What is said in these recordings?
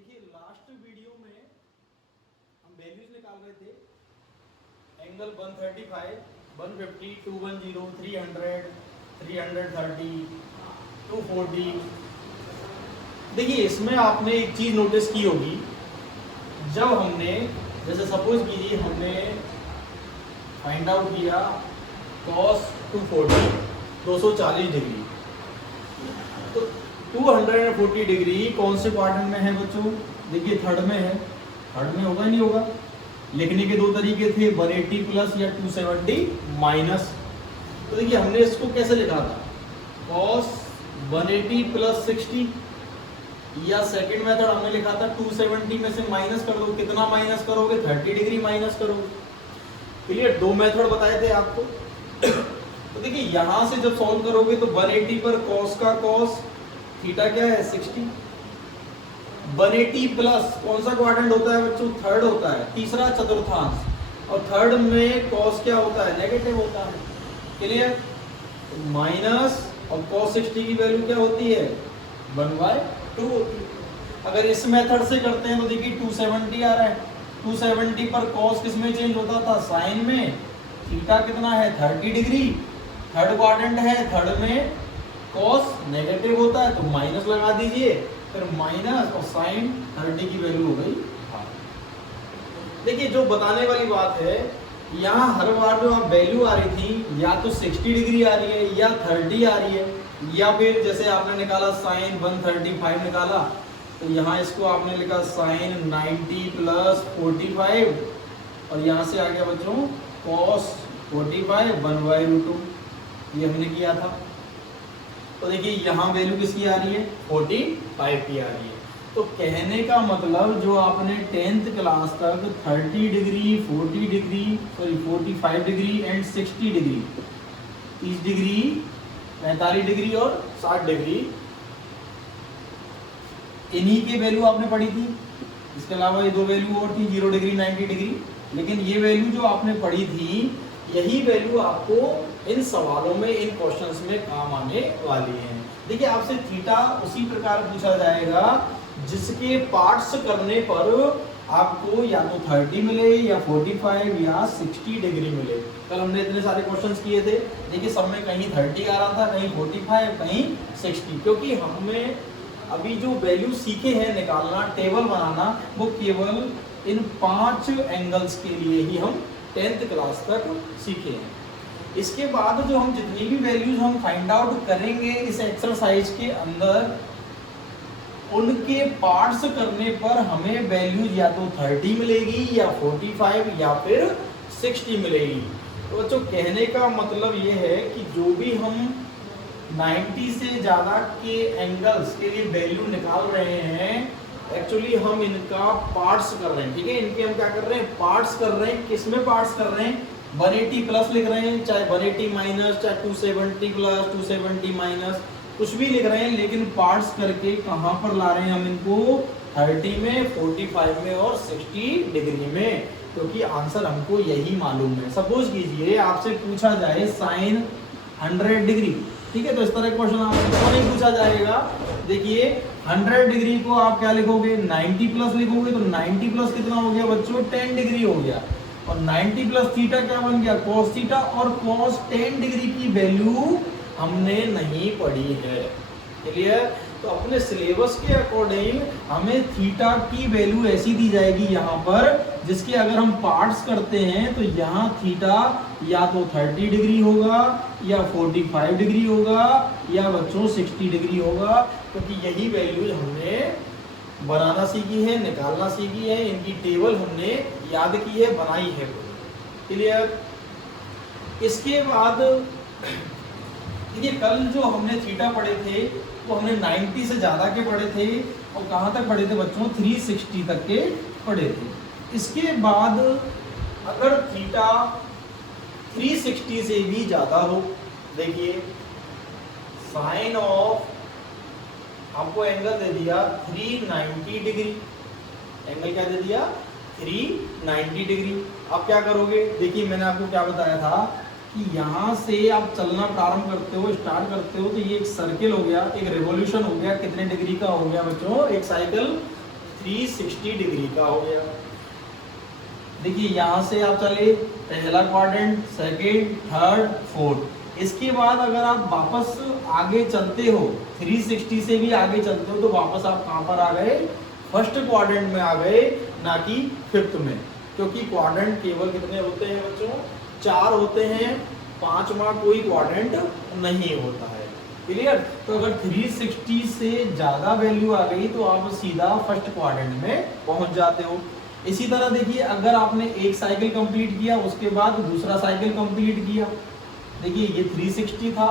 देखिए last video में हम वैल्यूज निकाल रहे थे, एंगल 135, 150, 210, 300, 330, 240। देखिए इसमें आपने एक चीज नोटिस की होगी, जब हमने जैसे सपोज कीजिए हमने फाइंड आउट किया cos 240 240 डिग्री, तो 240 डिग्री कौन से क्वाड्रेंट में है बच्चों? देखिए थर्ड में है। थर्ड में होगा नहीं होगा? लिखने के दो तरीके थे, 180 प्लस या 270 माइनस। तो देखिए हमने इसको कैसे लिखा था, cos 180 प्लस 60, या सेकंड मेथड हमने लिखा था 270 में से माइनस कर दो। कितना माइनस करोगे? 30 डिग्री माइनस करोगे। क्लियर? दो मेथड बताए थे आपको। तो देखिए यहां से जब सॉल्व करोगे तो 180 पर cos का cos, थीटा क्या है? 60। 180 प्लस कौन सा क्वाड्रेंट होता है बच्चों? थर्ड होता है, तीसरा चतुर्थांश, और थर्ड में cos क्या होता है? नेगेटिव होता है। क्लियर? माइनस, और cos 60 की वैल्यू क्या होती है? 1/2 होती है। अगर इस मेथड से करते हैं तो देखिए 270 आ रहा है। 270 पर cos किस में चेंज होता था? साइन में। थीटा कितना है? 30 डिग्री। थर्ड क्वाड्रेंट है, थर्ड में cos नेगेटिव होता है तो माइनस लगा दीजिए, फिर माइनस और साइन 30 की वैल्यू हो गई। देखिए जो बताने वाली बात है, यहाँ हर बार जो आप वैल्यू आ रही थी या तो 60 डिग्री आ रही है या 30 आ रही है, या फिर जैसे आपने निकाला साइन 135 निकाला तो यहाँ इसको आपने लिखा साइन 90 प्लस 45, और यहाँ से आ गया बच्चों cos 45 1/2, ये हमने किया था। तो देखिए यहाँ वैल्यू किसकी आ रही है? 45 की आ रही है। तो कहने का मतलब जो आपने 10th क्लास तक 30 degree 40 degree 45 degree and 60 degree, 30 degree 45 degree और 60 डिग्री, इन्हीं की वैल्यू आपने पढ़ी थी। इसके अलावा ये दो वैल्यू और थी, 0 डिग्री 90 डिग्री, लेकिन ये वैल्यू जो आपने पढ़ी थी यही वैल्यू आपको इन सवालों में, इन क्वेश्चंस में काम आने वाली है। देखिए आपसे थीटा उसी प्रकार पूछा जाएगा जिसके पार्ट्स करने पर आपको या तो 30 मिले या 45 या 60 डिग्री मिले। कल हमने इतने सारे क्वेश्चंस किए थे, देखिए सब में कहीं 30 आ रहा था, कहीं 45, कहीं 60, क्योंकि हमें अभी जो वैल्यू सीखे हैं निकालना, टेबल बनाना, वो केवल इन 5 एंगल्स के लिए ही हम 10th क्लास तक सीखे हैं। इसके बाद जो हम जितनी भी वैल्यूज हम फाइंड आउट करेंगे इस एक्सरसाइज के अंदर, उनके पार्ट्स करने पर हमें वैल्यूज या तो 30 मिलेगी या 45 या फिर 60 मिलेगी। तो बच्चों कहने का मतलब ये है कि जो भी हम 90 से ज़्यादा के एंगल्स के लिए वैल्यू निकाल रहे हैं, एक्चुअली हम इनका पार्ट्स कर रहे हैं। ठीक है, इनके हम क्या कर रहे हैं? पार्ट्स कर रहे हैं। किस में पार्ट्स कर रहे हैं? 180 प्लस लिख रहे हैं, चाहे 180 माइनस, चाहे 270 प्लस, 270 माइनस, कुछ भी लिख रहे हैं, लेकिन पार्ट्स करके कहाँ पर ला रहे हैं हम इनको? 30 में, 45 में और 60 डिग्री में, क्योंकि आंसर हमको यही मालूम है। सपोज कीजिए आपसे पूछा जाए साइन 100 डिग्री, ठीक है, तो इस तरह क्वेश्चन आपको नहीं पूछा जाएगा। देखिए 100 डिग्री को आप क्या लिखोगे? 90 प्लस लिखोगे, तो 90 प्लस कितना हो गया बच्चों? 10 डिग्री हो गया, और 90 प्लस थीटा क्या बन गया? cos थीटा, और cos 10 डिग्री की वैल्यू हमने नहीं पढ़ी है। क्लियर? तो अपने सिलेबस के अकॉर्डिंग हमें थीटा की वैल्यू ऐसी दी जाएगी यहाँ पर, जिसके अगर हम पार्ट्स करते हैं तो यहाँ थीटा या तो 30 डिग्री होगा या 45 डिग्री होगा या बच्चों 60 डिग्री होगा, क्योंकि यही वैल्यूज हमने बनाना सीखी है, निकालना सीखी है, इनकी टेबल हमने याद की है, बनाई है। क्लियर? इसके बाद देखिए कल जो हमने थीटा पढ़े थे वो हमने 90 से ज़्यादा के पढ़े थे, और कहाँ तक पढ़े थे बच्चों? 360 तक के पढ़े थे। इसके बाद अगर थीटा 360 से भी ज़्यादा हो, देखिए साइन ऑफ आपको एंगल दे दिया 390 डिग्री, एंगल क्या दे दिया? 390 डिग्री। आप क्या करोगे? देखिए मैंने आपको क्या बताया था कि यहाँ से आप चलना प्रारंभ करते हो, स्टार्ट करते हो, तो ये एक सर्किल हो गया, एक रिवॉल्यूशन हो गया, कितने डिग्री का हो गया बच्चों? एक साइकिल 360 डिग्री का हो गया। देखिए यहाँ से आप चले पहला क्वाड्रेंट, सेकेंड, थर्ड, फोर्थ। इसके बाद अगर आप वापस आगे चलते हो, 360 से भी आगे चलते हो, तो वापस आप कहाँ पर आ गए? फर्स्ट क्वाड्रेंट में आ गए, ना कि फिफ्थ में। क्योंकि क्वाड्रेंट केवल कितने होते हैं बच्चों? 4 होते हैं, 5वां कोई क्वाड्रेंट नहीं होता है। क्लियर? तो अगर 360 से ज़्यादा वैल्यू आ गई तो आप सीधा फर्स्ट क्वाड्रेंट में पहुंच जाते हो। इसी तरह देखिए, अगर आपने एक साइकिल कंप्लीट किया, उसके बाद दूसरा साइकिल कंप्लीट किया, देखिए ये 360 था,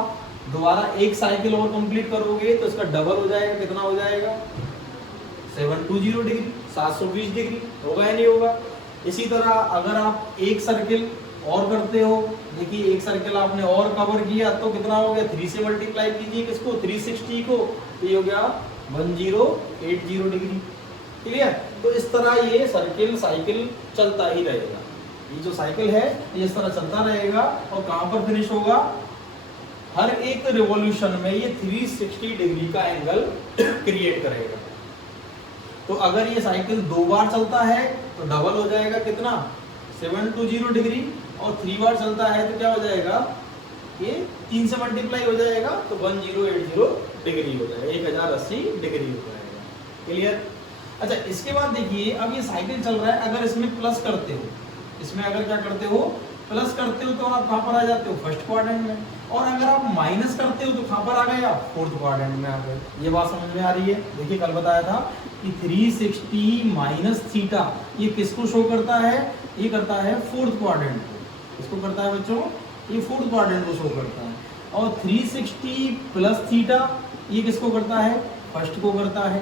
दोबारा एक साइकिल और कंप्लीट करोगे तो इसका डबल हो जाएगा। कितना हो जाएगा? 720 डिग्री, 720 डिग्री। होगा या नहीं होगा? इसी तरह अगर आप एक सर्किल और करते हो, देखिए एक सर्किल आपने और कवर किया तो कितना हो गया? 3 से मल्टीप्लाई कीजिए किसको? 360 को, तो ये हो गया 1080 डिग्री। क्लियर? तो इस तरह ये सर्किल साइकिल चलता ही रहेगा। ये जो साइकिल है ये इस तरह चलता रहेगा और कहां पर फिनिश होगा? हर एक रिवॉल्यूशन में ये 360 डिग्री का एंगल क्रिएट करेगा। तो अगर ये साइकिल 2 बार चलता है तो डबल हो जाएगा कितना? 720 डिग्री। और 3 बार चलता है तो क्या हो जाएगा? ये 3 से मल्टीप्लाई हो जाएगा तो 1080 डिग्री हो जाएगा, 1080 डिग्री हो जाएगा। क्लियर? अच्छा, इसके बाद देखिए, अब ये साइकिल चल रहा है, अगर इसमें प्लस करते हो, इसमें अगर क्या करते हो? प्लस करते हो तो आप कहाँ पर आ जाते हो? फर्स्ट क्वाड्रेंट में। और अगर आप माइनस करते हो तो कहाँ पर आ गए आप? फोर्थ क्वाड्रेंट में आ गए। ये बात समझ में आ रही है? देखिए कल बताया था कि 360 माइनस थीटा ये किसको शो करता है? ये करता है फोर्थ क्वाड्रेंट को। किसको करता है बच्चों? ये फोर्थ क्वाड्रेंट को शो करता है। और 360 प्लस थीटा ये किसको करता है? फर्स्ट को करता है।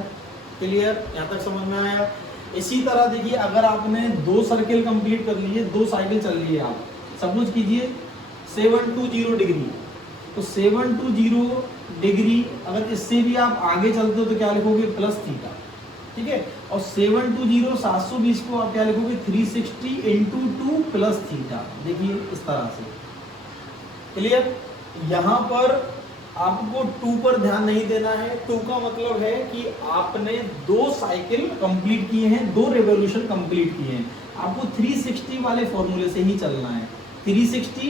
क्लियर? यहाँ तक समझ में आया? इसी तरह देखिए, अगर आपने 2 सर्किल कंप्लीट कर लिए, 2 साइकिल चल रही है, आप सपोज कीजिए 720 डिग्री, तो 720 डिग्री अगर इससे भी आप आगे चलते हो तो क्या लिखोगे? Plus theta. ठीक है? और 720 720 को आप क्या लिखोगे? 360 इंटू 2 प्लस थीटा। देखिए इस तरह से। क्लियर? यहाँ पर आपको 2 पर ध्यान नहीं देना है। 2 का मतलब है कि आपने 2 साइकिल कंप्लीट किए हैं, 2 रेवोल्यूशन कंप्लीट किए हैं। आपको 360 वाले फॉर्मूले से ही चलना है। 360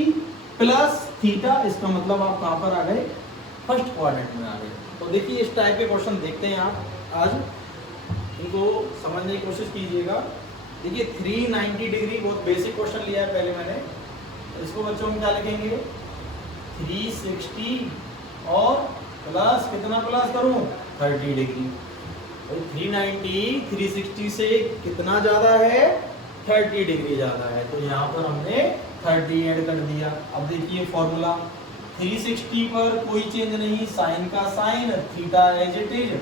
प्लस थीटा, इसका मतलब आप कहां पर आ गए? फर्स्ट क्वाड्रेंट में आ गए। तो देखिए इस टाइप के क्वेश्चन देखते हैं आप आज, इनको समझने की कोशिश कीजिएगा। देखिए 390 डिग्री बहुत बेसिक क्वेश्चन लिया है पहले मैंने, तो इसको बच्चों हम क्या लिखेंगे? 360 और प्लस कितना प्लस करूं? 30 डिग्री। तो 390 360 से कितना ज्यादा है? 30 डिग्री ज्यादा है, तो यहाँ पर हमने 30 ऐड कर दिया। अब देखिए फॉर्मूला, 360 पर कोई चेंज नहीं, साइन का sine, theta as it is.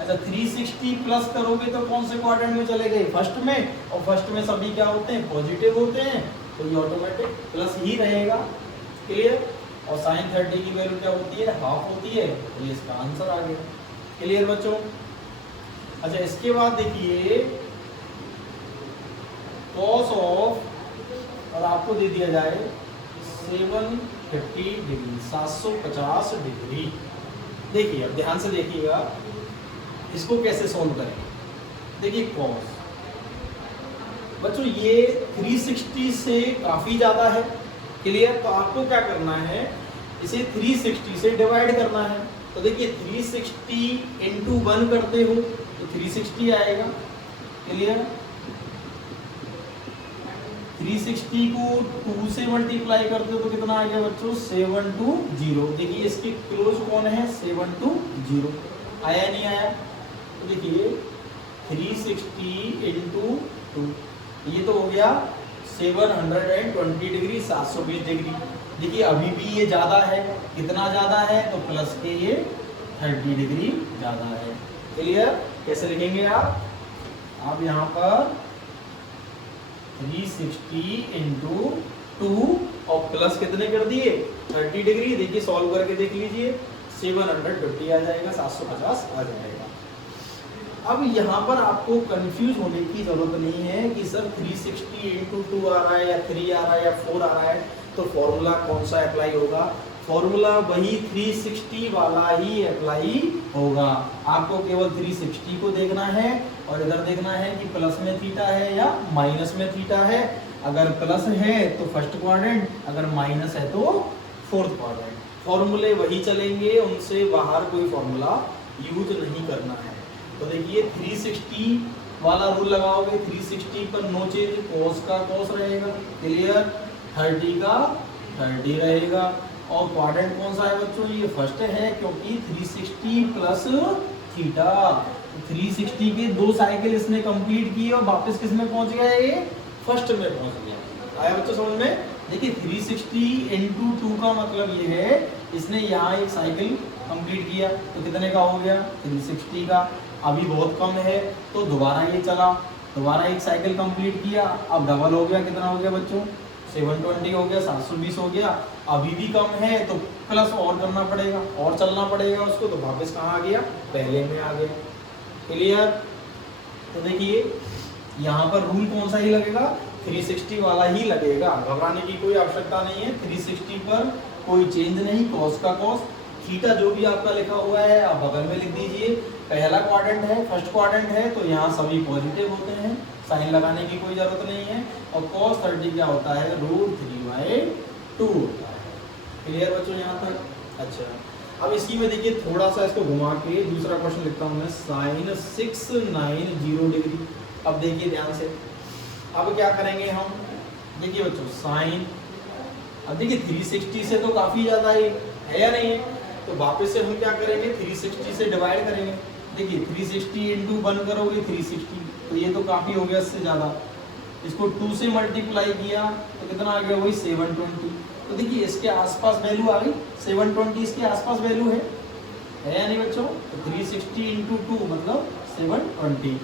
अच्छा, 360 प्लस करोगे तो कौन से क्वाड्रेंट में चले गए? फर्स्ट में। और फर्स्ट में सभी क्या होते हैं? पॉजिटिव होते हैं, तो ये ऑटोमेटिक प्लस ही रहेगा। क्लियर? और साइन 30 की वैल्यू क्या होती है? हाफ होती है, तो ये इसका आंसर आ गया। क्लियर बच्चों? अच्छा, इसके बाद देखिए कॉस ऑफ, और आपको दे दिया जाए 750 डिग्री, 750 डिग्री। देखिए अब ध्यान से देखिएगा, इसको कैसे सोल्व करेंगे। देखिए कॉस बच्चों ये 360 से काफी ज्यादा है। क्लियर? तो आपको क्या करना है? इसे 360 से डिवाइड करना है। तो देखिए 360 इंटू 1 करते हो तो 360 आएगा। क्लियर? 360 को 2 से मल्टीप्लाई करते हो तो कितना आ गया बच्चों? 720। देखिए इसके क्लोज कौन है? 720। आया नहीं आया? तो देखिए 360 इंटू 2, ये तो हो गया 720 डिग्री, 720 डिग्री। देखिए अभी भी ये ज्यादा है। कितना ज्यादा है? तो प्लस के ये 30 डिग्री ज्यादा है। क्लियर? कैसे लिखेंगे आप? आप यहाँ पर 360 इंटू 2 और प्लस कितने कर दिए? 30 डिग्री। देखिए सॉल्व करके देख लीजिए, 750 आ जाएगा, 750 आ जाएगा। अब यहाँ पर आपको कंफ्यूज होने की जरूरत नहीं है कि सर 360 इंटू 2 आ रहा है या 3 आ रहा है या 4 आ रहा है, तो फॉर्मूला कौन सा अप्लाई होगा। फॉर्मूला वही 360 वाला ही अप्लाई होगा। आपको केवल 360 को देखना है और इधर देखना है कि प्लस में थीटा है या माइनस में थीटा है। अगर प्लस है तो फर्स्ट क्वाड्रेंट, अगर माइनस है तो फोर्थ क्वाड्रेंट। फॉर्मूले वही चलेंगे, उनसे बाहर कोई फॉर्मूला यूज नहीं करना है। तो देखिए 360 वाला रूल लगाओगे, 360 पर नो चेंज, cos का cos रहेगा, क्लियर, 30 का 30 रहेगा। और क्वाड्रेंट कौन सा है बच्चों, ये फर्स्ट है क्योंकि 360 प्लस थीटा। 360 के 2 साइकिल इसने कंप्लीट किए और वापस किस में पहुंच गया, ये फर्स्ट में पहुंच गया। आया बच्चों समझ में? देखिए 360 इंटू 2 का मतलब ये है इसने यहाँ एक साइकिल कंप्लीट किया तो कितने का हो गया, 360 का। अभी बहुत कम है तो दोबारा ये चला, दोबारा एक साइकिल कंप्लीट किया, अब डबल हो गया, कितना हो गया बच्चों, 720 हो गया, 720 हो गया। अभी भी कम है तो प्लस और करना पड़ेगा और चलना पड़ेगा उसको, तो वापस कहाँ आ गया, पहले में आ गया। क्लियर? तो देखिए यहाँ पर रूल कौन सा ही लगेगा, 360 वाला ही लगेगा, घबराने की कोई आवश्यकता नहीं है। 360 पर कोई चेंज नहीं, कॉस का कॉस, थीटा जो भी आपका लिखा हुआ है आप बगल में लिख दीजिए। पहला क्वाड्रेंट है, फर्स्ट क्वाड्रेंट है तो यहाँ सभी पॉजिटिव होते हैं, साइन लगाने की कोई जरूरत नहीं है। और cos 30 क्या होता है, √3/2 होता है। क्लियर बच्चों यहाँ तक? अच्छा, अब इसी में देखिए थोड़ा सा इसको घुमा के दूसरा क्वेश्चन लिखता हूँ मैं, sin 690 डिग्री। अब देखिए ध्यान से, अब क्या करेंगे हम, देखिए बच्चों साइन, अब देखिए 360 से तो काफी ज्यादा है या नहीं है, तो वापस से हम क्या करेंगे, 360 से डिवाइड करेंगे। देखिए 360 इंटू 1 करोगे 360, तो ये तो काफी हो गया, इससे ज्यादा। इसको 2 से मल्टीप्लाई किया तो कितना आ गया, वही 720। तो देखिए इसके आसपास वैल्यू आ गई, 720 इसके आसपास वैल्यू है या नहीं बच्चों? तो 360 इंटू 2 मतलब 720।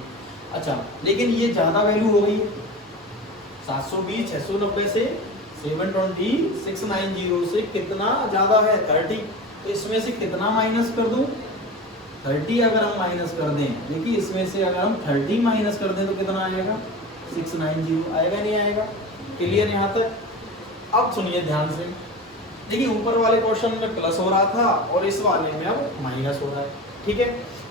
अच्छा, लेकिन ये ज्यादा वैल्यू हो गई, 720 690 से 720 690 से कितना ज्यादा है, 30। तो इसमें से कितना माइनस कर दूं, 30 अगर हम माइनस कर दें, देखिए इसमें से अगर हम 30 माइनस कर दें तो कितना आएगा, 690 आएगा, नहीं आएगा? क्लियर यहाँ तक? अब सुनिए ध्यान से, देखिए ऊपर वाले क्वेश्चन में प्लस हो रहा था और इस वाले में अब माइनस हो रहा है, ठीक है?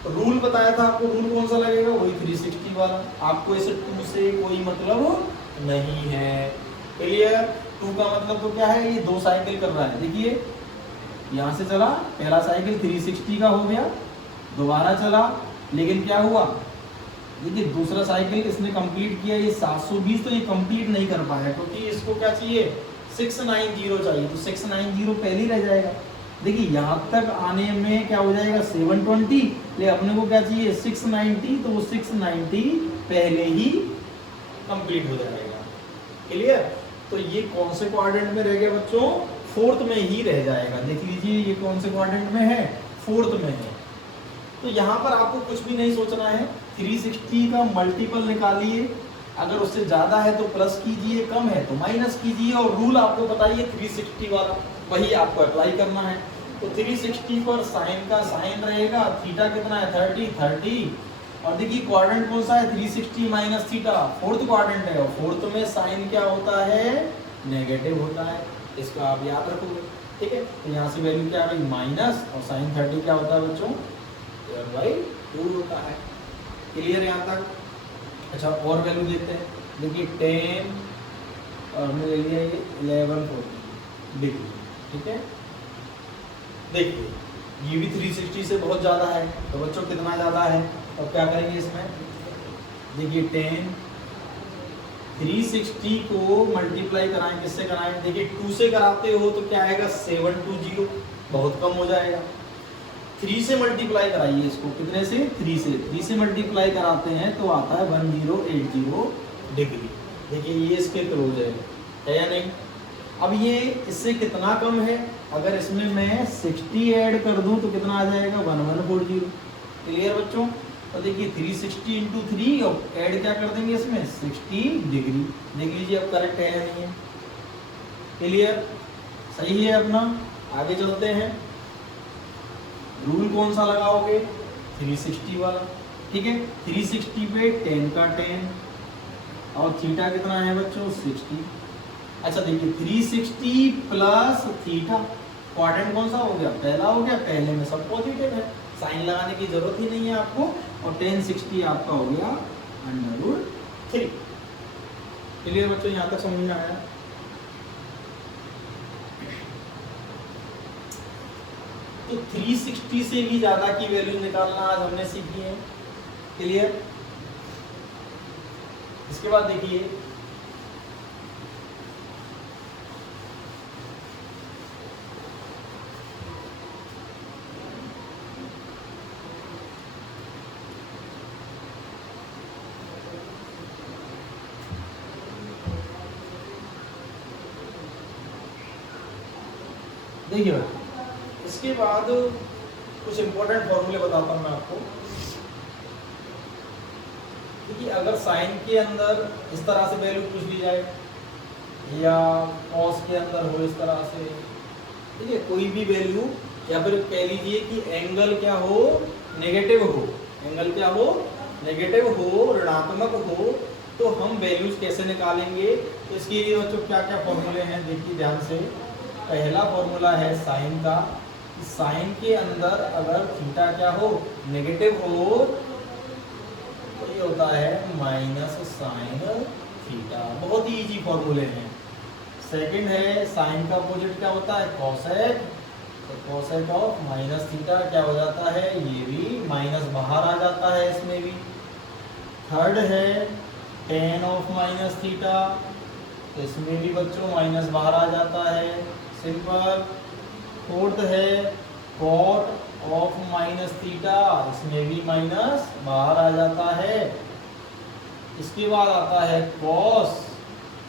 रूल बताया था आपको, रूल कौन सा लगेगा, वही 360 वाला। आपको इसे 2 से कोई मतलब नहीं है। क्लियर? 2 का मतलब तो क्या है, ये 2 साइकिल कर रहा है। देखिए यहाँ से चला, पहला साइकिल 360 का हो गया, दोबारा चला, लेकिन क्या हुआ, देखिए दूसरा साइकिल इसने कंप्लीट किया, ये 720 तो ये कंप्लीट नहीं कर पाया क्योंकि इसको क्या चाहिए, 690 चाहिए, तो 690 पहले ही रह जाएगा। देखिए यहाँ तक आने में क्या हो जाएगा, 720, ले अपने को क्या चाहिए 690, तो वो 690 पहले ही कंप्लीट हो जाएगा। क्लियर? तो ये कौन से क्वाड्रेंट में रह गया बच्चों, फोर्थ में ही रह जाएगा। देख लीजिए ये कौन से क्वाड्रेंट में है, फोर्थ में है। तो यहाँ पर आपको कुछ भी नहीं सोचना है, 360 का मल्टीपल निकालिए, अगर उससे ज्यादा है तो प्लस कीजिए, कम है तो माइनस कीजिए, और रूल आपको बताइए 360 वाला, वही आपको अप्लाई करना है। तो 360 पर साइन का साइन रहेगा, थीटा कितना है 30, और देखिए क्वाड्रेंट कौन सा है, 360 माइनस थीटा, फोर्थ क्वाड्रेंट है, और फोर्थ में साइन क्या होता है, नेगेटिव होता है, इसको आप याद रखोगे, ठीक है? तो यहाँ से वैल्यू क्या आ गई, माइनस, और साइन 30 क्या होता है बच्चों, 2 होता है। क्लियर यहाँ तक? अच्छा, और वैल्यू देते हैं, देखिए 10 और हमने ले लिया ये 1140 डिग्री, ठीक है? देखिए ये भी 360 से बहुत ज़्यादा है, तो बच्चों कितना ज़्यादा है, अब क्या करेंगे इसमें, देखिए 10 360 को मल्टीप्लाई कराएं, किससे कराएं, देखिए 2 से कराते हो तो क्या आएगा 720, बहुत कम हो जाएगा। 3 से मल्टीप्लाई कराइए इसको, कितने से, 3 से मल्टीप्लाई कराते हैं तो आता है 1080 डिग्री। देखिए ये इसके क्लोज है या नहीं? अब ये इससे कितना कम है, अगर इसमें मैं 60 ऐड कर दूं तो कितना आ जाएगा, 1140। क्लियर बच्चों? तो देखिए 360 इंटू 3 और ऐड क्या कर देंगे इसमें, 60 डिग्री। देख लीजिए अब करेक्ट है या नहीं है? क्लियर? सही है अपना। आगे चलते हैं, रूल कौन सा लगाओगे, 360 वाला, ठीक है? 360 पे 10 का 10 और थीटा कितना है बच्चों, 60। अच्छा देखिए 360 प्लस थीटा, क्वाड्रेंट कौन सा हो गया, पहला हो गया, पहले में सब पॉजिटिव है, साइन लगाने की जरूरत ही नहीं है आपको, और tan 60 आपका हो गया √3। क्लियर बच्चों, यहाँ तक समझ में आया? तो 360 से भी ज्यादा की वैल्यू निकालना आज हमने सीखी है। क्लियर? इसके बाद देखिए देखिए इसके बाद कुछ इंपॉर्टेंट फॉर्मूले बताता हूं मैं आपको। देखिए अगर साइन के अंदर इस तरह से वैल्यू पूछ ली जाए या कॉस के अंदर हो इस तरह से, ठीक है, कोई भी वैल्यू, या फिर कह लीजिए कि एंगल क्या हो, नेगेटिव हो, एंगल क्या हो, नेगेटिव हो, ऋणात्मक हो, तो हम वैल्यूज कैसे निकालेंगे? तो इसके लिए बच्चों क्या क्या फॉर्मूले हैं देखिए ध्यान से। पहला फॉर्मूला है साइन का, साइन के अंदर अगर थीटा क्या हो, नेगेटिव हो, तो ये होता है माइनस साइन थीटा। बहुत ही इजी फॉर्मूले हैं। सेकंड है साइन का अपोजिट क्या होता है, कोसेक, तो कोसेक ऑफ माइनस थीटा क्या हो जाता है, ये भी माइनस बाहर आ जाता है इसमें भी। थर्ड है टेन ऑफ माइनस थीटा, तो इसमें भी बच्चों माइनस बाहर आ जाता है, सिंपल। फोर्थ है कॉट ऑफ माइनस थीटा, इसमें भी माइनस बाहर आ जाता है। इसके बाद आता है कॉस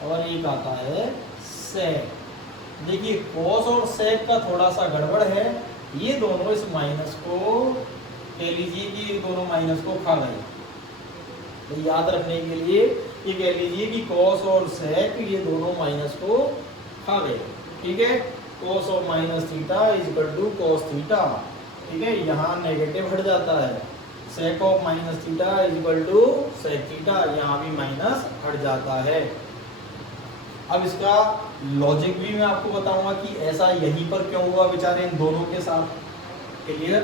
और एक आता है सेक। देखिए कॉस और सेक का थोड़ा सा गड़बड़ है, ये दोनों इस माइनस को कह लीजिए कि ये दोनों माइनस को खा गए, तो याद रखने के लिए ये कह लीजिए कि कॉस और सेक ये दोनों माइनस को खा गए, ठीक है। Cos of minus theta is equal to cos theta, ठीक है, यहाँ नेगेटिव हट जाता है। Sec of minus theta is equal to sec theta, यहाँ भी माइनस हट जाता है। अब इसका लॉजिक भी मैं आपको बताऊंगा कि ऐसा यहीं पर क्यों हुआ बेचारे इन दोनों के साथ। क्लियर?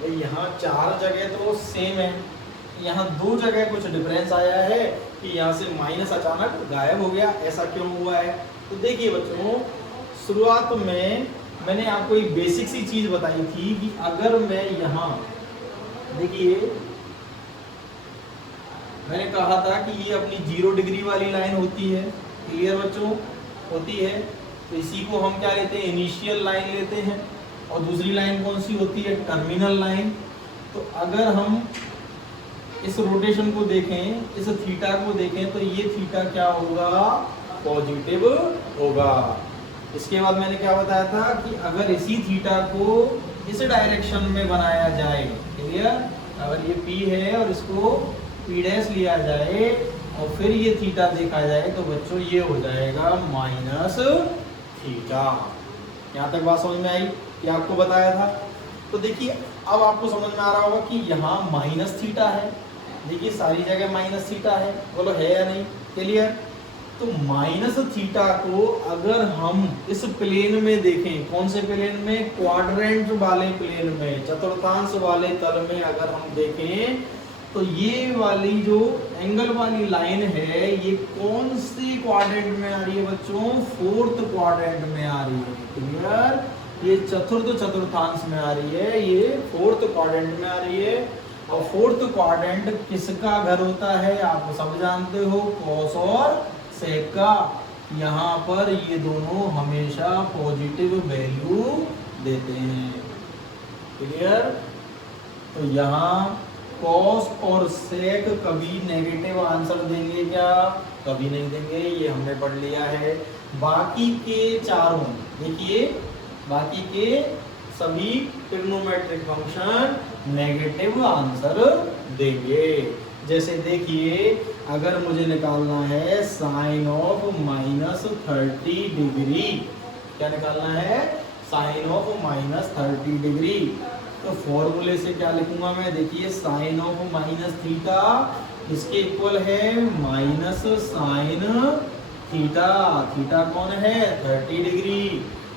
तो यहाँ चार जगह तो सेम है, यहाँ दो जगह कुछ डिफरेंस आया है कि यहाँ से माइनस अचानक गायब हो गया, ऐसा क्यों हुआ है? तो देखिए बच्चों, शुरुआत में मैंने आपको एक बेसिक सी चीज बताई थी कि अगर मैं यहाँ देखिए मैंने कहा था कि ये अपनी 0 डिग्री वाली लाइन होती है। क्लियर बच्चों? होती है। तो इसी को हम क्या लेते हैं, इनिशियल लाइन लेते हैं, और दूसरी लाइन कौन सी होती है, टर्मिनल लाइन। तो अगर हम इस रोटेशन को देखें, इस थीटा को देखें, तो ये थीटा क्या होगा, पॉजिटिव होगा। इसके बाद मैंने क्या बताया था कि अगर इसी थीटा को इस डायरेक्शन में बनाया जाए, क्लियर, अगर ये P है और इसको P' लिया जाए और फिर ये थीटा देखा जाए, तो बच्चों ये हो जाएगा माइनस थीटा। यहाँ तक बात समझ में आई कि आपको बताया था? तो देखिए अब आपको समझ में आ रहा होगा कि यहाँ माइनस थीटा है। देखिए सारी जगह माइनस थीटा है, बोलो है या नहीं? क्लियर? तो माइनस थीटा को अगर हम इस प्लेन में देखें, कौन से प्लेन में, क्वाड्रेंट वाले प्लेन में, चतुर्थांश वाले तल में अगर हम देखें, तो ये वाली जो एंगल वाली लाइन है ये कौन से क्वाड्रेंट में आ रही है बच्चों, फोर्थ क्वाड्रेंट में आ रही है। क्लियर? ये चतुर्थांश में आ रही है, ये फोर्थ क्वाड्रेंट में आ रही है। और फोर्थ क्वाड्रेंट किसका घर होता है, आप सब जानते हो, कॉस और सेक का। यहाँ पर ये दोनों हमेशा पॉजिटिव वैल्यू देते हैं। क्लियर? तो यहाँ कॉस और सेक कभी नेगेटिव आंसर देंगे क्या, कभी नहीं देंगे, ये हमने पढ़ लिया है। बाकी के चारों, देखिए बाकी के सभी ट्रिग्नोमेट्रिक फंक्शन नेगेटिव आंसर देंगे। जैसे देखिए अगर मुझे निकालना है साइन ऑफ माइनस 30 डिग्री, क्या निकालना है, साइन ऑफ माइनस 30 डिग्री, तो फॉर्मूले से क्या लिखूंगा मैं, देखिए साइन ऑफ माइनस थीटा इसके इक्वल है माइनस साइन थीटा। थीटा कौन है, 30 डिग्री।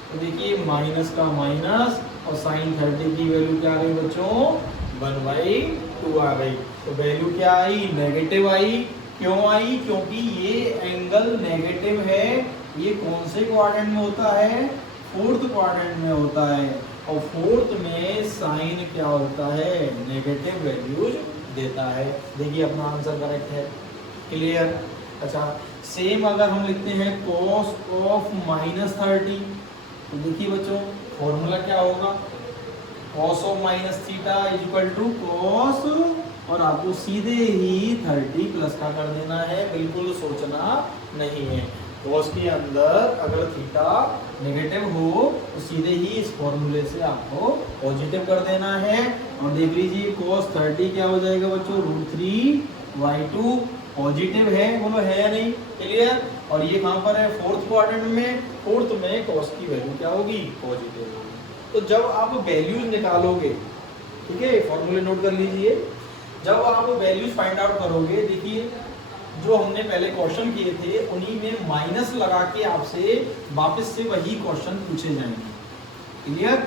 तो देखिए माइनस का माइनस और साइन 30 की वैल्यू क्या आ गई बच्चों, 1/2 आ गई। तो वैल्यू क्या आई, नेगेटिव आई। क्यों आई, क्योंकि ये एंगल नेगेटिव है। ये कौन से क्वाड्रेंट में होता है, फोर्थ क्वाड्रेंट में होता है, और फोर्थ में साइन क्या होता है, नेगेटिव वैल्यूज देता है। देखिए अपना आंसर करेक्ट है, क्लियर। अच्छा सेम अगर हम लिखते हैं cos ऑफ -30, तो देखिए बच्चों फॉर्मूला क्या होगा, cos of -theta is equal to cos, और आपको सीधे ही 30 प्लस का कर देना है, बिल्कुल सोचना नहीं है। cos के अंदर अगर थीटा नेगेटिव हो तो सीधे ही इस फॉर्मूले से आपको पॉजिटिव कर देना है। और देख लीजिए cos 30 क्या हो जाएगा बच्चों, √3/2 पॉजिटिव है, बोलो है या नहीं, क्लियर। और ये कहाँ पर है, फोर्थ क्वाड्रेंट में, फोर्थ में cos की वैल्यू क्या होगी, पॉजिटिव होगी। तो जब आप वैल्यूज निकालोगे, ठीक है, फॉर्मूले नोट कर लीजिए, जब आप वैल्यूज फाइंड आउट करोगे, देखिए जो हमने पहले क्वेश्चन किए थे उन्हीं में माइनस लगा के आपसे वापस से वही क्वेश्चन पूछे जाएंगे, क्लियर।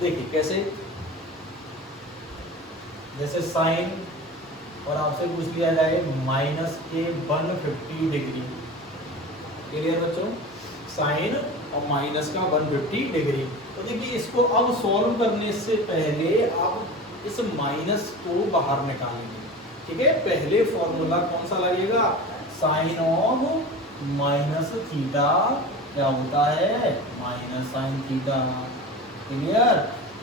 देखिए कैसे, जैसे साइन और आपसे पूछ लिया जाए माइनस के 150 डिग्री, क्लियर बच्चों, साइन और माइनस का 150 डिग्री। तो देखिए इसको अब सॉल्व करने से पहले आप इस माइनस को बाहर निकालेंगे, ठीक है। पहले फॉर्मूला कौन सा लगेगा, साइन ऑफ माइनस थीटा क्या होता है, माइनस साइन थीटा, क्लियर।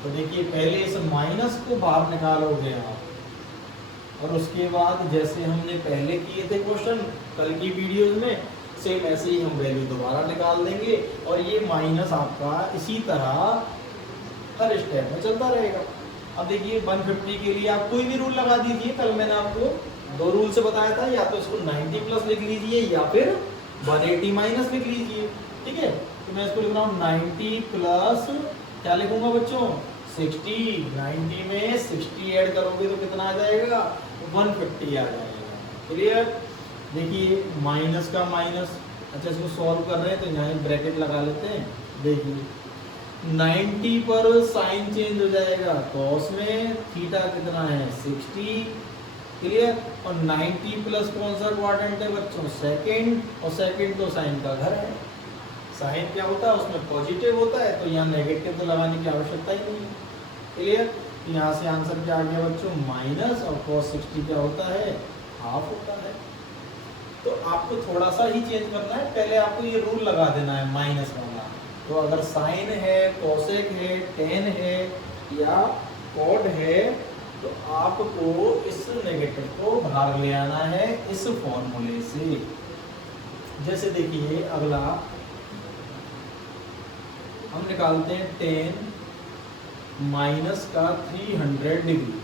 तो देखिए पहले इस माइनस को बाहर निकालोगे आप, और उसके बाद जैसे हमने पहले किए थे क्वेश्चन कल की वीडियोस में, सेम ऐसे ही हम वैल्यू दोबारा निकाल देंगे, और ये माइनस आपका इसी तरह हर स्टेप में चलता रहेगा। अब देखिए 150 के लिए आप कोई भी रूल लगा दीजिए, कल मैंने आपको 2 रूल से बताया था, या तो इसको 90 प्लस लिख लीजिए या फिर 180 माइनस लिख लीजिए, ठीक है। तो मैं इसको लिख रहा हूँ 90 प्लस क्या लिखूंगा बच्चों, 60। 90 में 60 ऐड करोगे तो कितना आ जाएगा, 150 आ जाएगा, क्लियर। देखिए माइनस का माइनस, अच्छा इसको सॉल्व कर रहे हैं तो यहाँ ब्रैकेट लगा लेते हैं। देखिए 90 पर साइन चेंज हो जाएगा, cos में थीटा कितना है 60, क्लियर। और 90 प्लस कौन सा क्वाड्रेंट है बच्चों, सेकंड, और सेकंड तो साइन का घर है। साइन क्या होता है, उसमें पॉजिटिव होता है, तो यहाँ नेगेटिव तो लगाने की आवश्यकता ही नहीं है, क्लियर। यहाँ से आंसर क्या आ गया बच्चों, माइनस, और cos 60 क्या होता है, हाफ होता है। तो आपको थोड़ा सा ही चेंज करना है, पहले आपको ये रूल लगा देना है माइनस वाला। तो अगर साइन है, कोसेक है, टेन है या कॉड है, तो आपको इस नेगेटिव को बाहर ले आना है इस फॉर्मूले से। जैसे देखिए अगला हम निकालते हैं 10 माइनस का 300 डिग्री।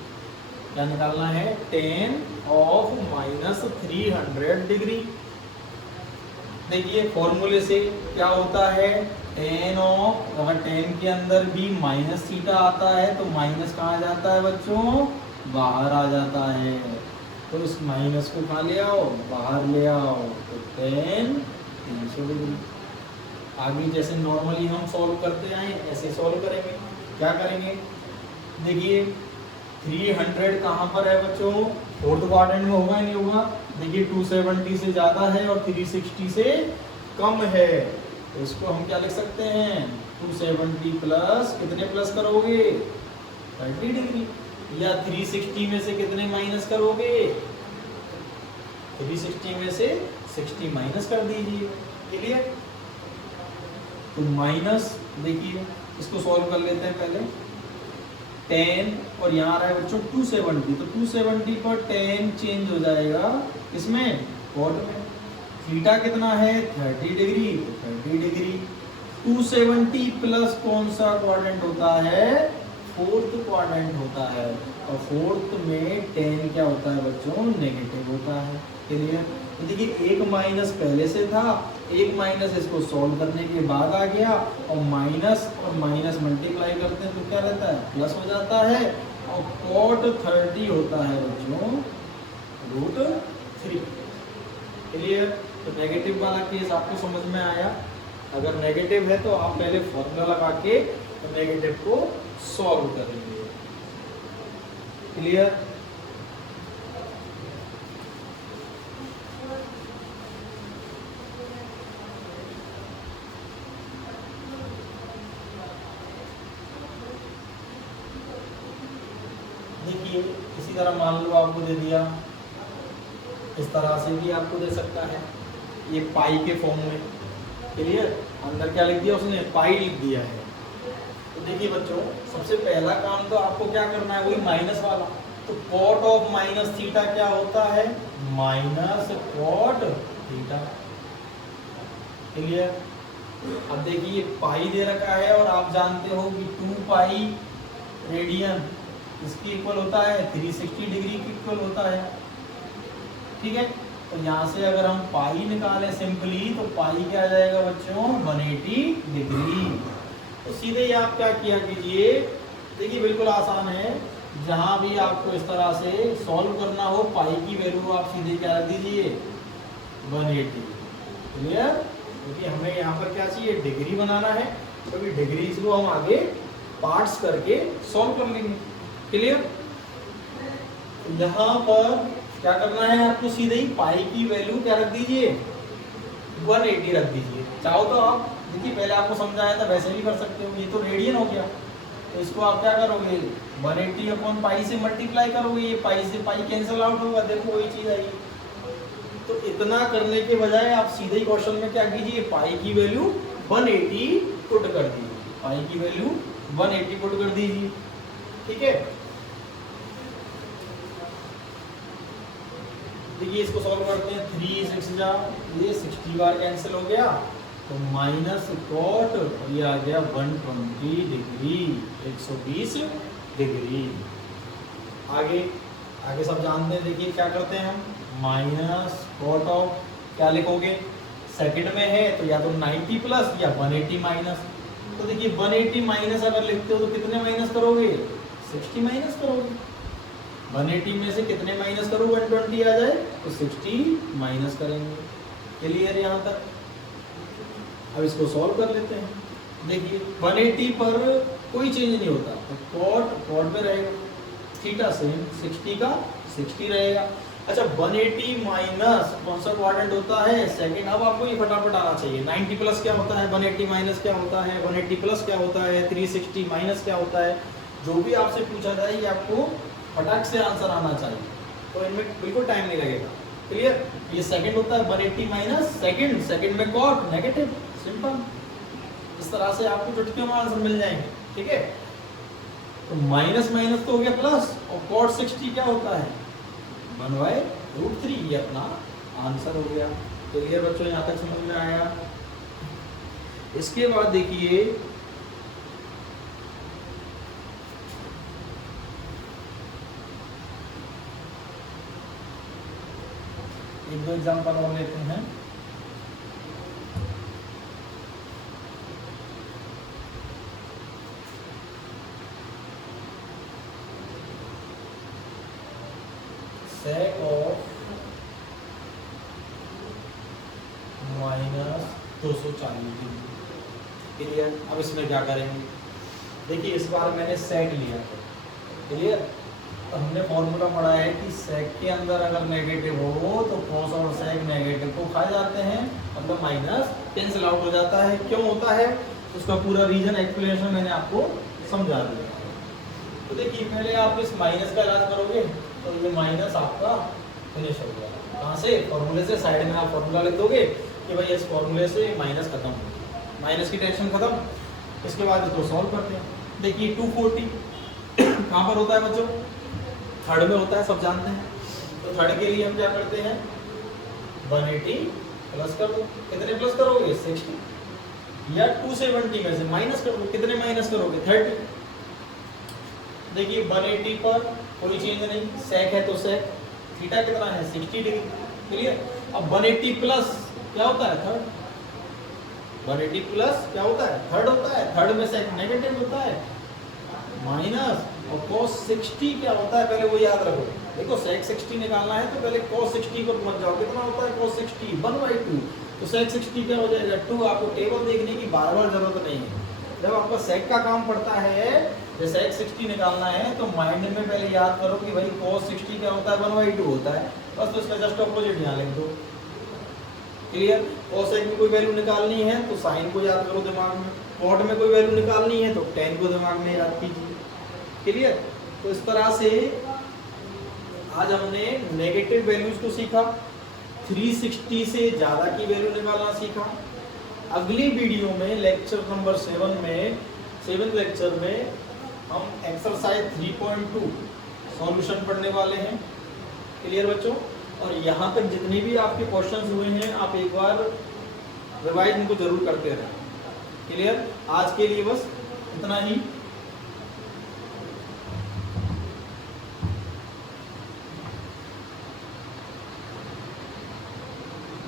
क्या निकालना है, 10 ऑफ माइनस 300 डिग्री। देखिए फॉर्मूले से क्या होता है, टेन ऑफ, अगर टेन के अंदर भी माइनस थीटा आता है तो माइनस कहाँ जाता है बच्चों, बाहर आ जाता है। तो इस माइनस को कहाँ ले आओ, बाहर ले आओ, तो टेन 300 डिग्री। आगे जैसे नॉर्मली हम सॉल्व करते आए ऐसे सॉल्व करेंगे। क्या करेंगे, देखिए 300 कहाँ पर है बच्चों, फोर्थ क्वाड्रेंट में होगा नहीं होगा। देखिए 270 से ज़्यादा है और 360 से कम है, तो इसको हम क्या लिख सकते हैं, 270 प्लस, कितने प्लस करोगे 30 डिग्री, या 360 में से कितने माइनस करोगे, 360 में से 60 माइनस कर दीजिए, क्लियर। तो माइनस, देखिए इसको सॉल्व कर लेते हैं पहले, 10 और यहाँ आ रहा है बच्चों 270, तो 270 पर 10 चेंज हो जाएगा इसमें कॉट में। थीटा कितना है 30 डिग्री, तो 30 डिग्री। 270 प्लस कौन सा क्वाड्रेंट होता है, फोर्थ क्वाड्रेंट होता है, और फोर्थ में 10 क्या होता है बच्चों, नेगेटिव होता है, क्लियर। तो देखिए एक माइनस पहले से था, एक माइनस इसको सॉल्व करने के बाद आ गया, और माइनस और माइनस मल्टीप्लाई करते हैं तो क्या रहता है, प्लस हो जाता है, और कॉट 30 होता है बच्चों √3, क्लियर। तो नेगेटिव वाला केस आपको समझ में आया। अगर नेगेटिव है तो आप पहले फॉर्मूला लगा के नेगेटिव को सॉल्व करेंगे। क्लियर? देखिए इसी तरह मान लो आपको दे दिया, इस तरह से भी आपको दे सकता है, ये पाई के फॉर्म में। क्लियर? अंदर क्या लिख दिया उसने? पाई लिख दिया है। तो देखिए बच्चों, सबसे पहला काम तो आपको क्या करना है, वही माइनस वाला। तो कॉट ऑफ माइनस थीटा क्या होता है? Minus cot theta. क्लियर? अब देखिए पाई दे रखा है और आप जानते हो कि 2 पाई रेडियन इसके इक्वल होता है 360 डिग्री के इक्वल होता है। ठीक है, तो यहाँ से अगर हम पाई निकालें सिंपली तो पाई क्या आ जाएगा बच्चों? 180 डिग्री। तो सीधे ही आप क्या किया कीजिए, देखिए बिल्कुल आसान है, जहाँ भी आपको इस तरह से सॉल्व करना हो पाई की वैल्यू आप सीधे क्या रख दीजिए? 180। क्लियर? क्योंकि हमें यहाँ पर क्या चाहिए? डिग्री बनाना है, तो अभी डिग्रीज को हम आगे पार्ट्स करके सॉल्व कर लेंगे। क्लियर? यहाँ पर क्या करना है आपको? सीधे ही पाई की वैल्यू क्या रख दीजिए? 180 रख दीजिए। चाहो तो आप देखिए पहले आपको समझाया था वैसे भी कर सकते हो, ये तो रेडियन हो गया, तो इसको आप क्या करोगे? 180 अपॉन पाई से मल्टीप्लाई करोगे, ये पाई से पाई कैंसिल आउट होगा, देखो वही चीज आई। तो इतना करने के बजाय आप सीधे ही क्वेश्चन में क्या कीजिए? पाई की वैल्यू 180 पुट कर दीजिए, पाई की वैल्यू 180 पुट कर दीजिए। ठीक है, देखिए इसको सॉल्व करते हैं। 3 6 जा, ये 60 बार कैंसिल हो गया, तो माइनस कॉट ये आ गया 120 डिग्री, 120 डिग्री। आगे आगे सब जानते हैं, देखिए क्या करते हैं हम? माइनस कॉट ऑफ क्या लिखोगे? सेकंड में है तो या तो 90 प्लस या 180 माइनस। तो देखिए 180 माइनस अगर लिखते हो तो कितने माइनस करोगे? 60 माइनस करोगे। 180 में से कितने माइनस करो? 120 आ जाए तो 60 माइनस करेंगे। क्लियर यहाँ तक? अब इसको सॉल्व कर लेते हैं। देखिए 180 पर कोई चेंज नहीं होता, तो कॉट पे रहेगा, थीटा सेम 60 का 60 रहेगा। अच्छा 180 माइनस कौन सा क्वाड्रेंट होता है? सेकंड। अब आपको ये फटाफट आना चाहिए। 90 प्लस क्या होता है? 180 माइनस क्या होता है? 180 प्लस क्या होता है? 360 माइनस क्या होता है? जो भी आपसे पूछा जाए ये आपको फटाक से आंसर आना चाहिए, तो इनमें बिल्कुल टाइम नहीं लगेगा। क्लियर? ये सेकंड होता है 180 माइनस सेकंड, सेकंड में कॉट नेगेटिव, सिंपल। इस तरह से आपको चुटकियों में आंसर मिल जाएंगे। ठीक है, तो माइनस माइनस तो हो गया प्लस, और कॉट 60 क्या होता है? 1/√3, ये अपना आंसर हो गया। तो ये बच्चों यहाँ तक समझ में आया। इसके बाद देखिए एक दो एग्जाम्पल और लेते हैं। सेक ऑफ माइनस 240 डिग्री। क्लियर? अब इसमें क्या करेंगे? देखिए इस बार मैंने सेक लिया है। क्लियर? तो हमने फॉर्मूला पढ़ा है कि सेक के अंदर अगर नेगेटिव हो तो कॉस और सेक नेगेटिव को खा जाते हैं, मतलब माइनस कैंसिल आउट हो जाता है। क्यों होता है उसका पूरा रीजन एक्सप्लेनेशन मैंने आपको समझा दिया। तो देखिए पहले आप इस माइनस का इलाज करोगे तो ये माइनस आपका फिनिश हो गया। कहाँ से? फॉर्मूले से। साइड में आप फॉर्मूला लिख दोगे कि भाई इस फॉर्मूले से माइनस खत्म हो गया, माइनस की टेंशन खत्म। इसके बाद इसको सॉल्व करते हैं। देखिए 240 कहाँ पर होता है बच्चों? थर्ड में होता है, सब जानते हैं। तो थर्ड के लिए हम क्या करते हैं? 180 प्लस कर दो। कितने प्लस करोगे? 60, या 270 में से माइनस कर दो। कितने माइनस करोगे? 30। देखिए 180 पर कोई चेंज नहीं, सेक है तो सेक, थीटा कितना है? 60 डिग्री। क्लियर? अब 180 प्लस क्या होता है? थर्ड। 180 प्लस क्या होता है? थर्ड होता है। थर्ड में सेक नेगेटिव होता है, माइनस। और cos 60 क्या होता है? पहले वो याद रखो। देखो sec 60 निकालना है तो पहले cos 60 पर मत जाओ, कितना होता है cos 60 1/2, तो sec 60 क्या हो जाएगा 2। आपको टेबल देखने की बार-बार जरूरत नहीं है, जब आपका sec का काम पड़ता है, जब sec 60 निकालना है तो माइंड में पहले याद करो कि भाई cos 60 क्या होता है 1/2 होता है, बस तो इसका जस्ट अपोजिट यहाँ लिख दो। क्लियर। cosec में कोई वैल्यू निकालनी है तो साइन को याद करो दिमाग में, कॉट में कोई वैल्यू निकालनी है तो tan को दिमाग में याद कीजिए। क्लियर। तो इस तरह से आज हमने नेगेटिव वैल्यूज को सीखा, 360 से ज़्यादा की वैल्यू निकालना सीखा। अगली वीडियो में लेक्चर नंबर 7 में 7th लेक्चर में हम एक्सरसाइज 3.2 सॉल्यूशन पढ़ने वाले हैं। क्लियर बच्चों। और यहाँ तक जितने भी आपके क्वेश्चंस हुए हैं आप एक बार रिवाइज इनको जरूर करते रहें। क्लियर। आज के लिए बस इतना ही।